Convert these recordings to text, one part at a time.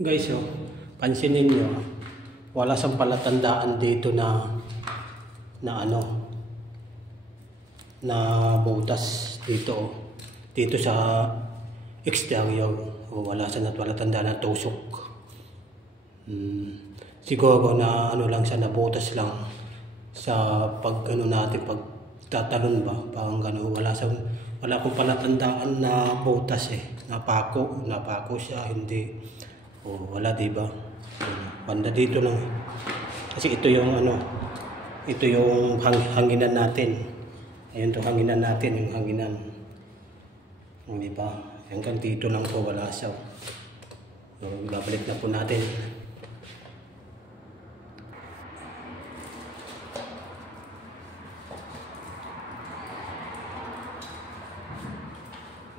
Guys, pansinin nyo, wala sang palatandaan dito na butas dito sa exterior. Wala sang palatandaan na tusok. Siguro na lang siya, na butas lang sa pag tatalon ba, parang gano'n. Wala akong palatandaan na butas napako siya, hindi. Wala, diba? Banda dito lang. Kasi ito yung hanginan natin. Ayun to, hanginan natin, yung hanginan. Diba? Hanggang dito lang po, wala siya. Babalik na po natin.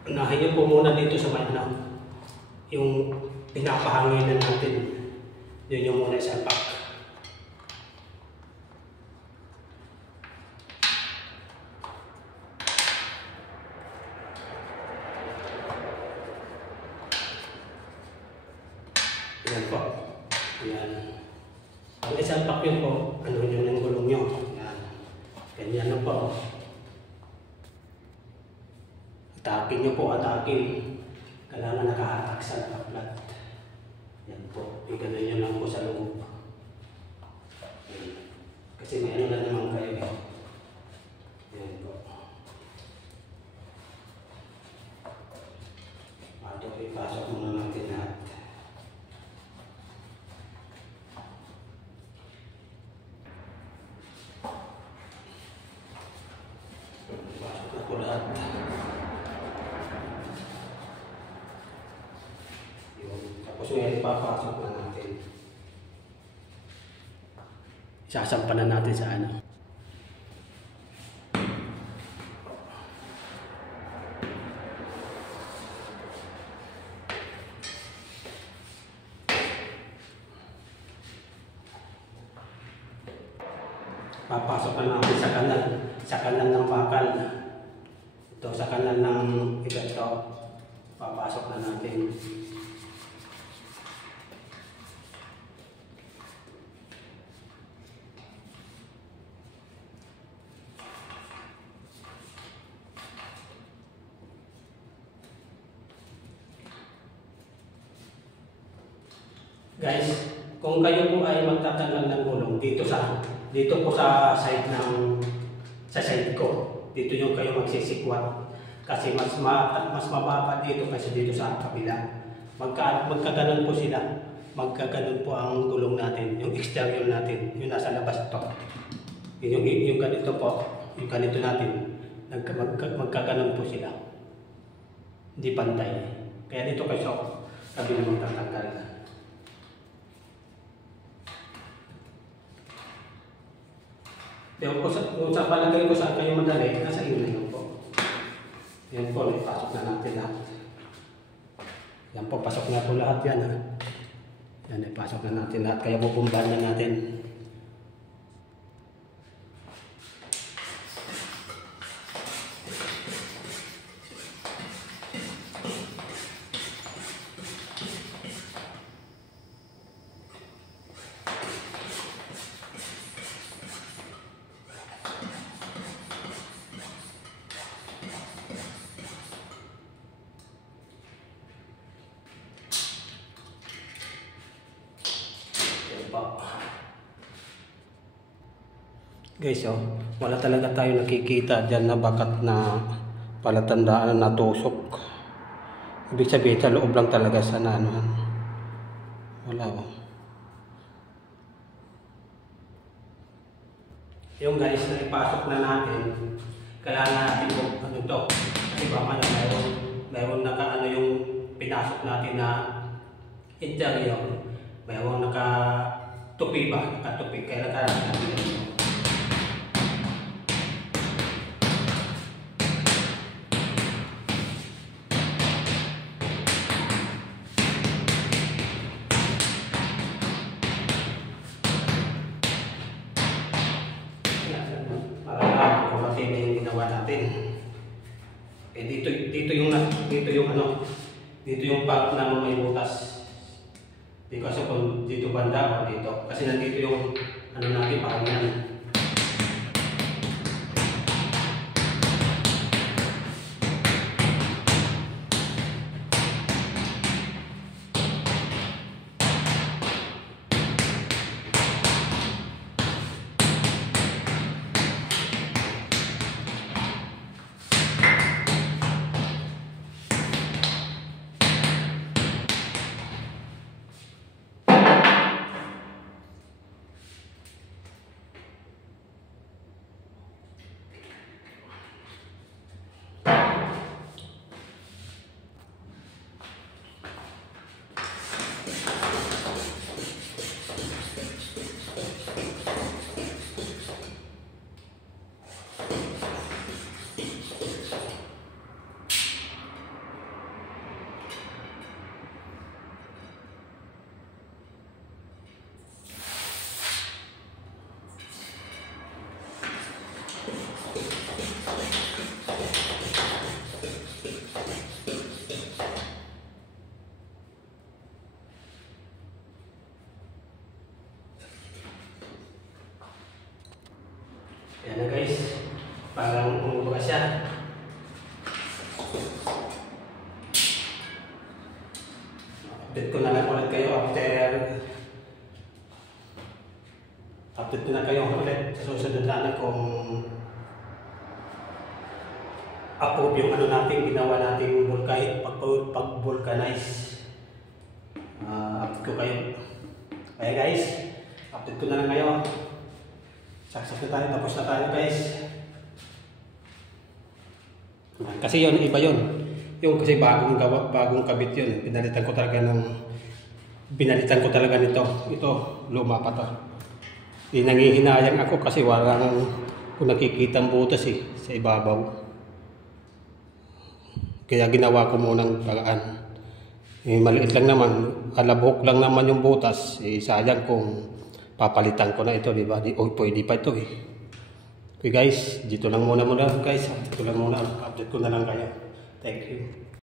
Unahin niyo po muna dito sa yung pinapahanginan natin. Yun yung muna isalpak. Yan po. Yan. Ang isalpak yun po, yun yung gulong nyo. Yan. Ganyan na po. Atakin nyo po, atakin. Kailangan nakahatak sa flat. Yan po. Igano nyo lang po sa loob. Kasi may na naman kayo. Yan po. Ito, ipasok muna natin lahat. Ipasok na po lahat. Tapos ngayon, papasok na natin. Isasampanan natin sa papasok na natin sa kanan ng bakal. Ito, sa kanan ng ito, papasok na natin. Guys, kung kayo po ay magtatanggal ng gulong dito po sa side ko, dito yung kayo magsisikwat kasi mas mababa dito kaysa dito sa kabila. Magkaganon po sila. Magkaganon po ang gulong natin, yung exterior natin, yung nasa labas to. Yung ganito po, yung ganito natin, magkaganon po sila. Hindi pantay. Kaya dito kayo sabi na magtatanggal. Pero kung sa palagay ko saan kayo madali, nasa inyo na yun po. Yan po, ipasok na natin lahat. Yan po, pasok na po lahat yan. Yan, ipasok na natin lahat. Kaya bubumbahan na natin. Guys, wala talaga tayo nakikita dyan na bakat na palatandaan na tusok. Ibig sabihin, sa loob lang talaga sa wala. Yung guys, na ipasok na natin, kailangan natin po to. Kasi baka mayroon yung pinasok natin na interior. Mayroon nakatupi ba? Nakatupi. Kaya kailangan natin ito. Natin. Dito yung part na may butas. Di kasi kung dito banda o dito. Kasi nandito yung ano natin, pahanginan. Yan na guys, parang umuha siya. Update ko na lang ulit kayo update ko na kayo ulit sa susunod na kung approve yung ano natin, ginawa natin pag-vulcanize. Update ko kayo. Kaya guys, update ko na lang kayo. Success na tayo, tapos na tayo guys. Kasi yun, iba yun. Yung kasi bagong kabit yun. Pinalitan ko talaga nito. Ito, luma pa to. Nangihinayang ako kasi walang kung nakikita ang butas sa ibabaw. Kaya ginawa ko munang paraan. Maliit lang naman, alabok lang naman yung butas. Sayang kung papalitan ko na ito, di ba? Pwede pa ito Okay guys, dito lang muna guys. Dito lang muna. Update ko na lang kayo. Thank you.